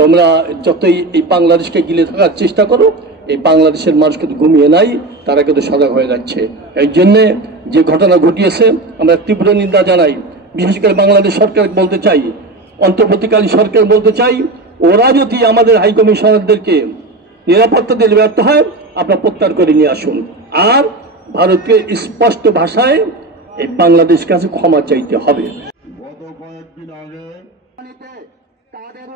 তোমরা যতই এই বাংলাদেশকে গিলে থাকার চেষ্টা করো, এই বাংলাদেশের মানুষ কিন্তু ঘুমিয়ে নাই, তারা কিন্তু সজাগ হয়ে যাচ্ছে। এই জন্যে যে ঘটনা ঘটিয়েছে আমরা তীব্র নিন্দা জানাই। বিশেষ করে বাংলাদেশ সরকার বলতে চাই, অন্তর্বর্তীকালীন সরকার বলতে চাই, ওরা যদি আমাদের হাই কমিশনারদেরকে নিরাপত্তা দিতে ব্যর্থ হয়, আপনারা প্রত্যাহার করে নিয়ে আসুন। আর ভারতকে স্পষ্ট ভাষায় এই বাংলাদেশ কাছে ক্ষমা চাইতে হবে। গত কয়েকদিন আগে তাদের